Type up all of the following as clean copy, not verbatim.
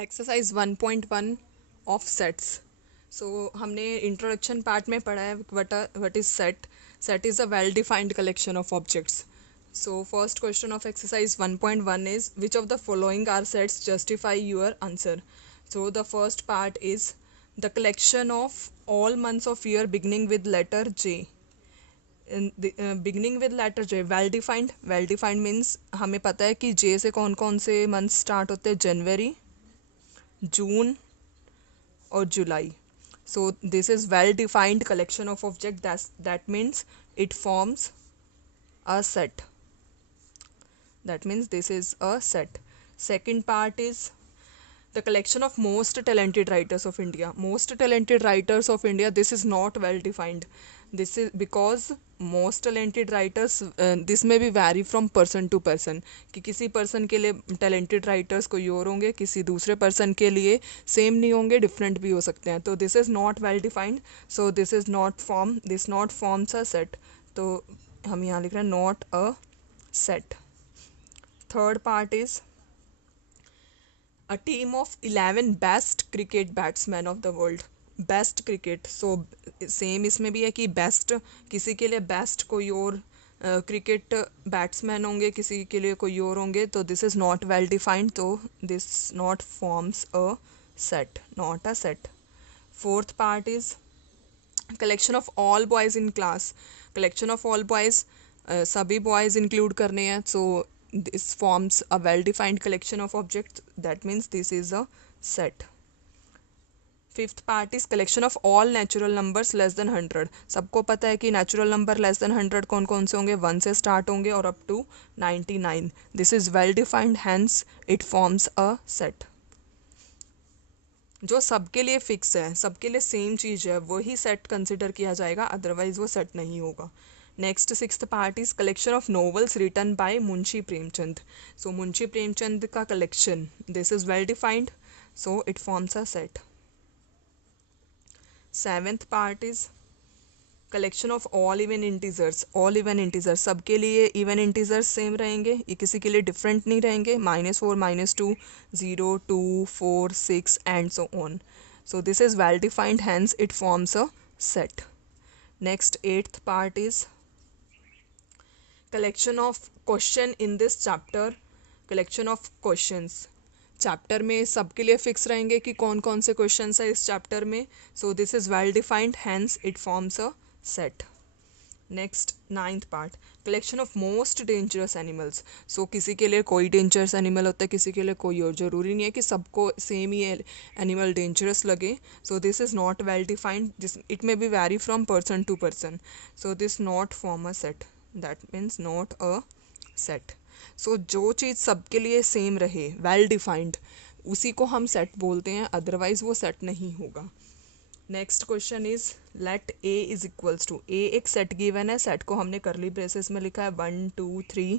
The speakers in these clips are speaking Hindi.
Exercise 1.1 of sets. सो हमने इंट्रोडक्शन पार्ट में पढ़ा है what is set. Set is a well defined collection of objects. So first question of exercise 1.1 is which of the following are sets justify your answer. So the first part is the collection of all months of year beginning with letter J. Beginning with letter J well defined means हमें पता है कि जे से कौन कौन से मंथ स्टार्ट होते हैं, जनवरी, जून और जुलाई. So this is well defined collection of objects. That means it forms a set. That means this is a set. Second part is the collection of most talented writers of India. Most talented writers of India, this is not well defined. This is because most talented writers, this may be vary from person to person, कि किसी person के लिए talented writers कोई और होंगे, किसी दूसरे person के लिए same नहीं होंगे, different भी हो सकते हैं. तो this is not well defined, so this is not forms a set. तो हम यहाँ लिख रहे हैं not a set. Third part is a team of 11 best cricket batsmen of the world. Best cricket, so same इसमें भी है कि बेस्ट किसी के लिए बेस्ट कोई और क्रिकेट बैट्समैन होंगे, किसी के लिए कोई और होंगे. तो this is not well defined, तो this not forms a set, not a set. Fourth part is collection of all boys in class. Collection of all boys, सभी बॉयज़ इंक्लूड करने हैं, सो this forms a well defined collection of objects. That means this is a set. Fifth part is collection of all natural numbers less than 100. सबको पता है कि natural number less than 100 कौन कौन से होंगे, 1 से start होंगे और up to 99. This is well defined, hence it forms a set. जो सबके लिए फिक्स है, सबके लिए सेम चीज़ है, वही सेट कंसिडर किया जाएगा, अदरवाइज वो सेट नहीं होगा. Next sixth part is collection of novels written by Munshi Premchand. So Munshi Premchand का collection, this is well defined, so it forms a set. Seventh part is collection of all even integers. All even integers, सबके लिए इवन इंटीजर्स सेम रहेंगे, ये किसी के लिए डिफरेंट नहीं रहेंगे. -4, -2, 0, 2, 4, 6 and so on. So this is well defined, hence it forms a set. Next eighth part is collection of question in this chapter. Collection of questions, chapter में सबके लिए फिक्स रहेंगे कि कौन कौन से क्वेश्चंस है इस चैप्टर में. So this is well defined, hence it forms a set. Next ninth part collection of most dangerous animals. So किसी के लिए कोई डेंजरस एनिमल होता है, किसी के लिए कोई और. ज़रूरी नहीं है कि सबको सेम ही एनिमल डेंजरस लगे. So this is not well defined, this it may be vary from person to person. So this not form a set, that means not a set. So जो चीज़ सबके लिए सेम रहे, वेल डिफाइंड, उसी को हम सेट बोलते हैं, अदरवाइज वो सेट नहीं होगा. Next question is let A is equals to. A एक सेट गिवन है, सेट को हमने करली ब्रेसेस में लिखा है 1 2 3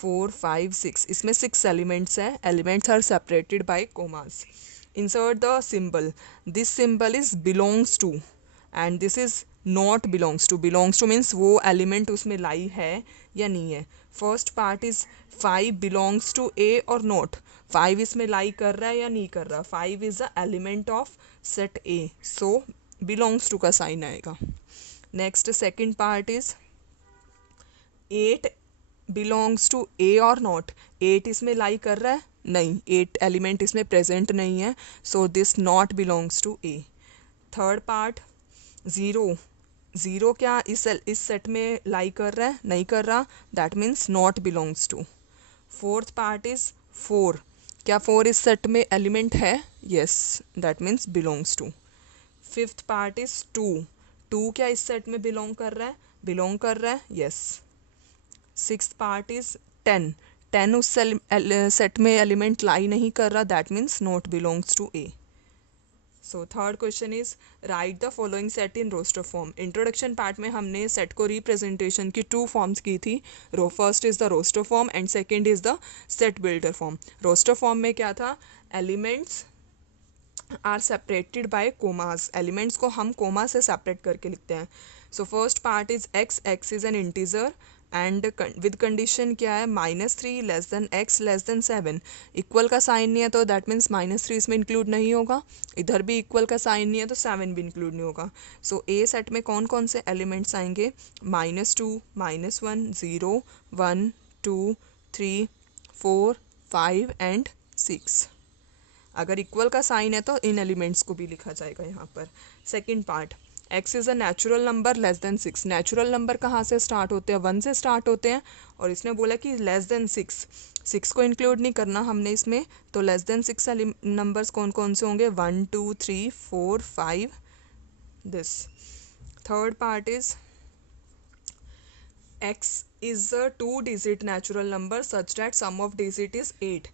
4 5 6. इसमें 6 एलिमेंट्स हैं, elements are separated by commas. Insert the symbol. This symbol is belongs to and this is not belongs to. Belongs to means वो एलिमेंट उसमें लाई है या नहीं है. First part is 5 belongs to A और नॉट. 5 इसमें लाई कर रहा है या नहीं कर रहा. 5 is the element of set A, so belongs to का साइन आएगा. Next second part is 8 belongs to A और नॉट. 8 इसमें लाई कर रहा है, नहीं, 8 एलिमेंट इसमें प्रेजेंट नहीं है, so this not belongs to A. Third part 0. 0 क्या इस सेट में लाई कर रहा है, नहीं कर रहा, that means not belongs to. Fourth part is 4. क्या 4 इस सेट में एलिमेंट है, yes, that means belongs to. Fifth part is 2. 2 क्या इस सेट में बिलोंग कर रहा है, बिलोंग कर रहा है, यस. Sixth part is 10. 10 उस सेट में एलिमेंट लाई नहीं कर रहा, that means not belongs to A. So third question is write the following set in roster form. Introduction part में हमने सेट को रिप्रेजेंटेशन की 2 फॉर्म्स की थी. First is the roster form and second is the set builder form. Roster form में क्या था, elements are separated by commas. Elements को हम कोमा से सेपरेट करके लिखते हैं. So first part is X. X is an integer and with condition क्या है, -3 less than x less than 7। Equal का साइन नहीं है तो दैट मीन्स -3 इसमें इंक्लूड नहीं होगा, इधर भी इक्वल का साइन नहीं है तो 7 भी इंक्लूड नहीं होगा। सो ए सेट में कौन कौन से एलिमेंट्स आएंगे, -2 -1 0 1 2 3 4 5 एंड 6। अगर इक्वल का साइन है तो इन एलिमेंट्स को भी लिखा जाएगा यहाँ पर। Second part, x is a natural number less than 6। Natural number कहाँ से स्टार्ट होते हैं, 1 से स्टार्ट होते हैं, और इसने बोला कि लेस देन 6 को इंक्लूड नहीं करना हमने इसमें, तो लेस देन 6 नंबर्स कौन कौन से होंगे, 1 2 3 4 5 this. Third part is x is a 2-digit natural number such that sum of digit is 8।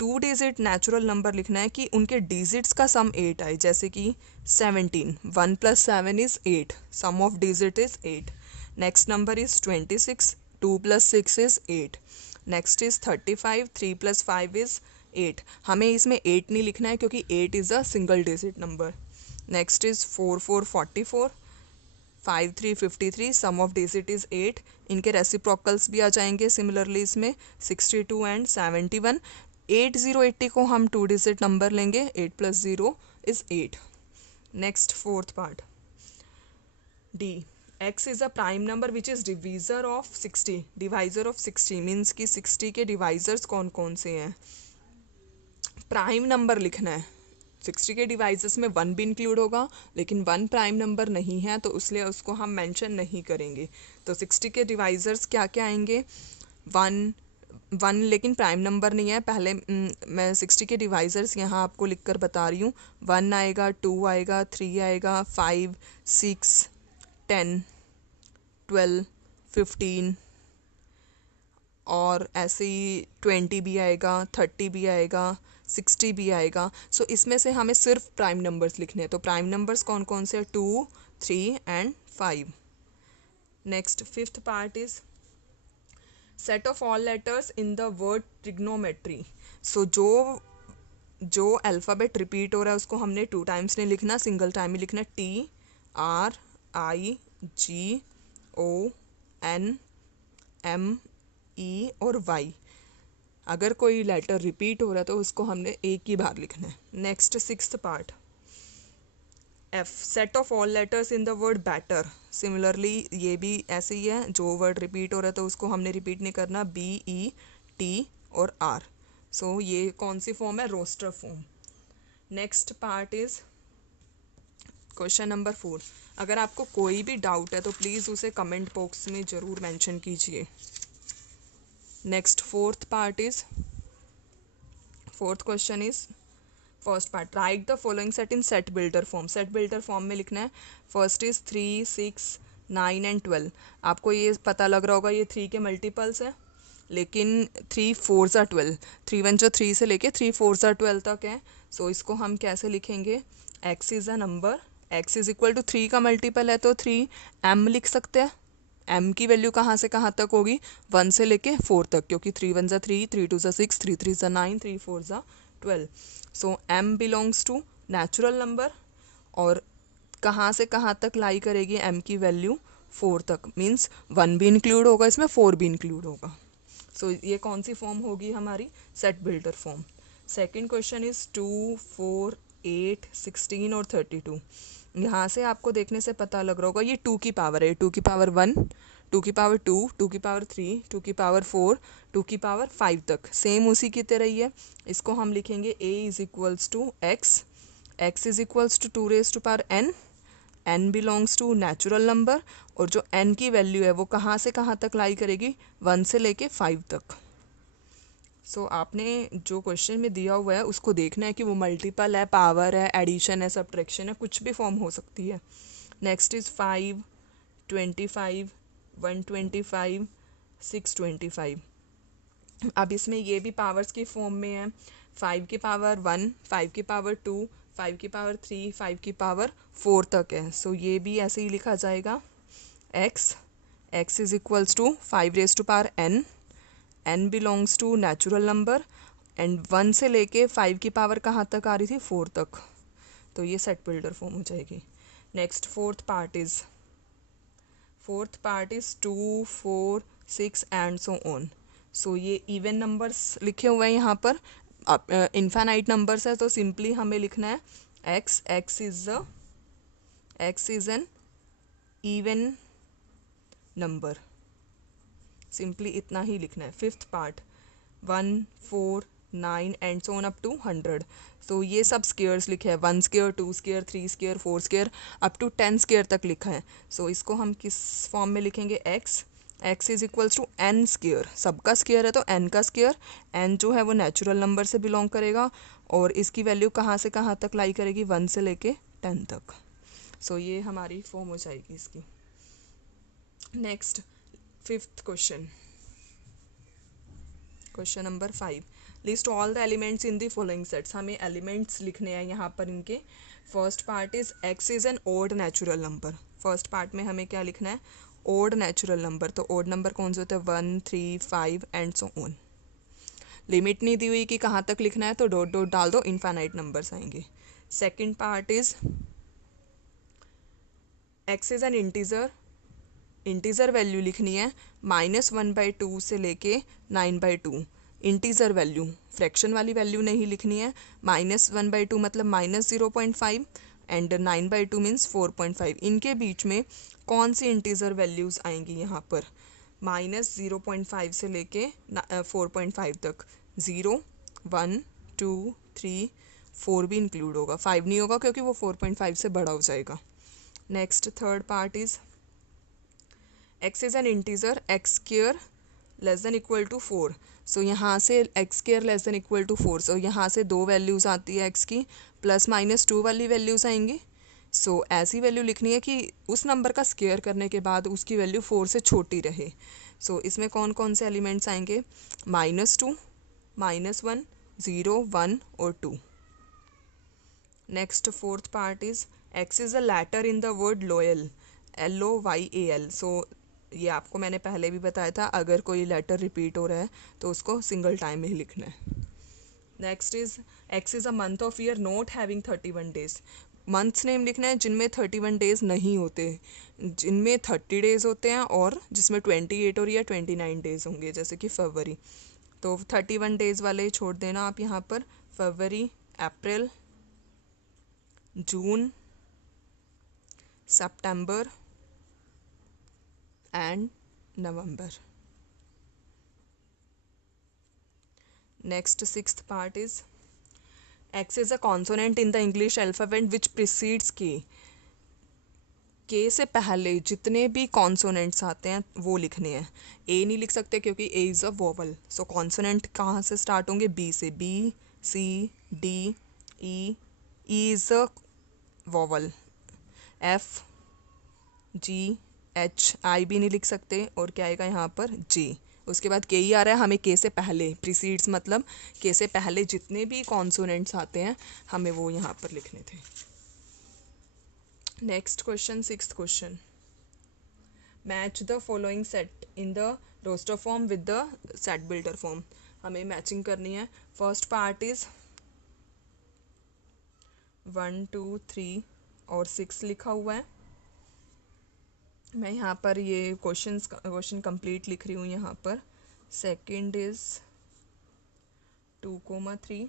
2-digit natural number लिखना है कि उनके डिजिट्स का सम 8 आए, जैसे कि 17, 1 + 7 is 8, sum of digit is 8। Next number is 26, 2 + 6 is 8। Next is 35, 3 + 5 is 8। हमें इसमें 8 नहीं लिखना है क्योंकि 8 is a single digit number. Next is 4 4 44, 5 3 53, sum of digit is 8। इनके रेसिप्रोकल्स भी आ जाएंगे सिमिलरली इसमें 62 एंड 71। 8 0 80 को हम 2 डिजिट नंबर लेंगे, 8 + 0 is 8। Next fourth part, D, x is a prime number which is divisor of 60। Divisor of 60 means कि 60 के डिवाइज़र्स कौन कौन से हैं, प्राइम नंबर लिखना है। 60 के डिवाइसेस में 1 भी इंक्लूड होगा, लेकिन 1 प्राइम नंबर नहीं है तो इसलिए उसको हम मेंशन नहीं करेंगे। तो 60 के डिवाइजर्स क्या क्या आएंगे, 1 लेकिन प्राइम नंबर नहीं है। पहले मैं 60 के डिवाइजर्स यहाँ आपको लिख कर बता रही हूँ। 1 आएगा, 2 आएगा, 3 आएगा, 5 6 10 12 15 और ऐसे ही 20 भी आएगा, 30 भी आएगा, 60 भी आएगा। सो इसमें से हमें सिर्फ प्राइम नंबर्स लिखने हैं। तो प्राइम नंबर्स कौन कौन से, 2 3 and 5। Next fifth part is set of all letters in the word trigonometry. So जो अल्फ़ाबेट रिपीट हो रहा है उसको हमने 2 टाइम्स नहीं लिखना, सिंगल टाइम ही लिखना है। TRIGONME और Y। अगर कोई लेटर रिपीट हो रहा है तो उसको हमने एक ही बार लिखना है। Next sixth part, F, set of all letters in the word better. सिमिलरली ये भी ऐसे ही है, जो वर्ड रिपीट हो रहा है तो उसको हमने रिपीट नहीं करना, BET और R। सो ये कौन सी फॉर्म है, roster form. Next part is question number 4। अगर आपको कोई भी डाउट है तो प्लीज़ उसे कमेंट बॉक्स में ज़रूर मेंशन कीजिए। Next fourth question is first part, right the following set in set builder form. Set builder form में लिखना है। First is 3 6 9 and 12। आपको ये पता लग रहा होगा ये 3 के मल्टीपल्स हैं, लेकिन 3 4 ज़ा 12, 3 1 जो 3 से लेके 3 4 ज़ा 12 तक है। सो इसको हम कैसे लिखेंगे, x is a number, x is equal to 3 का मल्टीपल है तो 3 m लिख सकते हैं। m की वैल्यू कहाँ से कहाँ तक होगी, 1 से लेके 4 तक, क्योंकि 3 1 ज़ा 3, 3 2 ज़ा 6, 3 3 ज़ा 9, 3 4 ज़ा 12। So m belongs to natural number, और कहाँ से कहाँ तक लाई करेगी m की वैल्यू, 4 तक। मीन्स 1 भी इंक्लूड होगा इसमें, 4 भी इंक्लूड होगा। सो ये कौन सी फॉर्म होगी हमारी, set builder form. Second question is 2 4 8 16 और 32। यहाँ से आपको देखने से पता लग रहा होगा ये 2 की पावर है, 2 की पावर 1, 2 की पावर 2, 2 की पावर 3, 2 की पावर 4, 2 की पावर 5 तक सेम उसी की तरह ही है। इसको हम लिखेंगे a is equals to x is equals to 2 raise to power n belongs to natural number, और जो n की वैल्यू है वो कहाँ से कहाँ तक लाई करेगी, 1 से लेके 5 तक। सो आपने जो क्वेश्चन में दिया हुआ है उसको देखना है कि वो मल्टीपल है, पावर है, एडिशन है, सब्ट्रैक्शन है, कुछ भी फॉर्म हो सकती है। Next is 5 25 125 625। अब इसमें ये भी पावर्स की फॉर्म में है, 5 की पावर 1, 5 की पावर 2, 5 की पावर 3, 5 की पावर 4 तक है। सो ये भी ऐसे ही लिखा जाएगा, x is equals to 5 raise to power n belongs to natural number, and 1 से लेके 5 की पावर कहाँ तक आ रही थी, 4 तक। तो ये सेट बिल्डर फॉर्म हो जाएगी। Next fourth part is 2 4 6 and so on. So ये इवन नंबर्स लिखे हुए हैं यहाँ पर, इनफाइनाइट नंबर्स है, तो सिंपली हमें लिखना है x is an even number, simply इतना ही लिखना है। Fifth part 1 4 9 and so on up to 100। तो ये सब स्केयर्स लिखे हैं, 1 square 2 square 3 square 4 square up to 10 square तक लिखा है। सो इसको हम किस फॉर्म में लिखेंगे, x is equals to n square, सबका स्केयर है तो n का स्केयर, n जो है वो नेचुरल नंबर से बिलोंग करेगा और इसकी वैल्यू कहाँ से कहाँ तक लाई करेगी, 1 से लेके 10 तक। सो ये हमारी फॉर्म हो जाएगी इसकी। Next fifth question, question number 5, list all the elements in the following sets. हमें एलिमेंट्स लिखने हैं यहाँ पर इनके। First part is x is an odd natural number. First part में हमें क्या लिखना है, ओड नेचुरल नंबर। तो ओड नंबर कौन से होते हैं, 1 3 5 एंड सो ऑन। लिमिट नहीं दी हुई कि कहाँ तक लिखना है, तो डॉट डॉट डाल दो, इनफाइनाइट नंबर्स आएंगे। Second part is x is an integer, integer value लिखनी है -1/2 से लेके 9/2। इंटीजर वैल्यू, फ्रैक्शन वाली वैल्यू नहीं लिखनी है। -1/2 मतलब -0.5 एंड 9/2 मीन्स 4.5। इनके बीच में कौन सी इंटीजर वैल्यूज़ आएंगी यहाँ पर, -0.5 से लेके 4.5 तक। 0 1 2 3 4 भी इंक्लूड होगा, 5 नहीं होगा क्योंकि वो 4.5 से बड़ा हो जाएगा। Next third part is x is an integer, x square less than equal to 4। सो यहाँ से x square less than equal to 4, सो यहाँ से दो वैल्यूज़ आती है x की, +-2 वाली वैल्यूज़ आएंगी। सो ऐसी वैल्यू लिखनी है कि उस नंबर का स्क्वायर करने के बाद उसकी वैल्यू 4 से छोटी रहे। सो इसमें कौन कौन से एलिमेंट्स आएंगे, -2 -1 0 1 और 2। Next fourth part is x is a letter in the word loyal, LOYAL। सो ये आपको मैंने पहले भी बताया था, अगर कोई लेटर रिपीट हो रहा है तो उसको सिंगल टाइम में ही लिखना है। Next is x is a month of year not having 31 days. Months name लिखना है जिनमें 31 डेज नहीं होते, जिनमें 30 डेज होते हैं और जिसमें 28 और या 29 डेज होंगे, जैसे कि फरवरी। तो 31 डेज वाले छोड़ देना आप यहाँ पर, फरवरी, अप्रैल, जून, सितंबर and November. Next sixth part is x is a consonant in the English alphabet which precedes k. k से पहले जितने भी कॉन्सोनेंट्स आते हैं वो लिखने हैं। a नहीं लिख सकते क्योंकि a is a vowel. So consonant कहाँ से स्टार्ट होंगे, b से, b c d e, e is a vowel, f g h, आई भी नहीं लिख सकते, और क्या आएगा यहाँ पर, जे। उसके बाद के ही आ रहा है, हमें के से पहले, प्रीसीड्स मतलब के से पहले जितने भी कॉन्सोनेंट्स आते हैं हमें वो यहाँ पर लिखने थे। Next question, sixth question, match the following set in the roster form with the set builder form. हमें मैचिंग करनी है। फर्स्ट पार्ट इज 1 2 3 और 6 लिखा हुआ है। मैं यहाँ पर ये क्वेश्चन कंप्लीट लिख रही हूँ यहाँ पर। Second is 2, 3।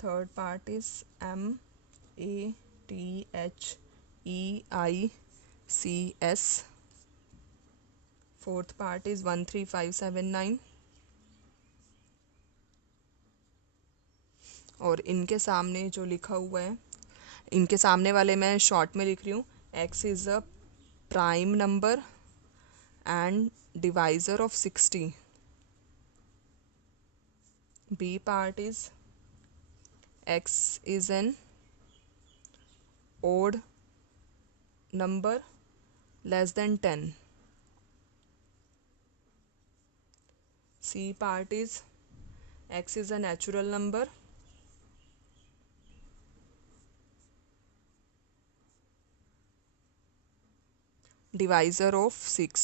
Third part is MATHEICS। Fourth part is 1 3 5 7 9। और इनके सामने जो लिखा हुआ है, इनके सामने वाले मैं शॉर्ट में लिख रही हूँ, x is a prime number and divisor of 60. B part is x is an odd number less than 10. C part is x is a natural number divisor of 6.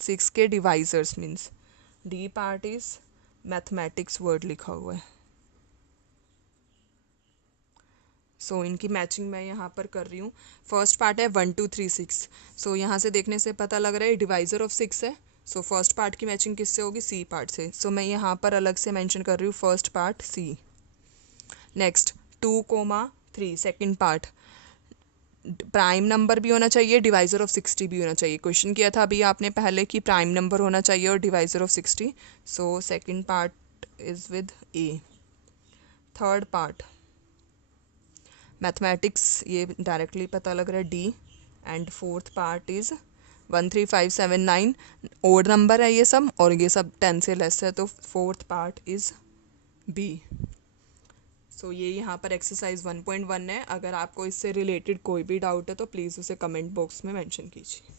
6 के divisors means. D part is mathematics word लिखा हुआ है। सो इनकी मैचिंग मैं यहाँ पर कर रही हूँ। फर्स्ट पार्ट है 1 2 3 6। सो यहाँ से देखने से पता लग रहा है डिवाइज़र ऑफ 6 है। सो फर्स्ट पार्ट की मैचिंग किससे होगी, सी पार्ट से। सो मैं यहाँ पर अलग से मेंशन कर रही हूँ first part C. Next 2,3 second part, prime number भी होना चाहिए, डिवाइज़र ऑफ 60 भी होना चाहिए। क्वेश्चन किया था अभी आपने पहले कि प्राइम नंबर होना चाहिए और divisor of 60। So second part is with A. Third part mathematics, ये डायरेक्टली पता लग रहा है D. And fourth part is 1 3 5 7 9, odd number है ये सब और ये सब 10 से लेस है, तो फोर्थ पार्ट इज़ बी। सो ये यहाँ पर एक्सरसाइज 1.1 है। अगर आपको इससे रिलेटेड कोई भी डाउट है तो प्लीज़ उसे कमेंट बॉक्स में मेंशन कीजिए।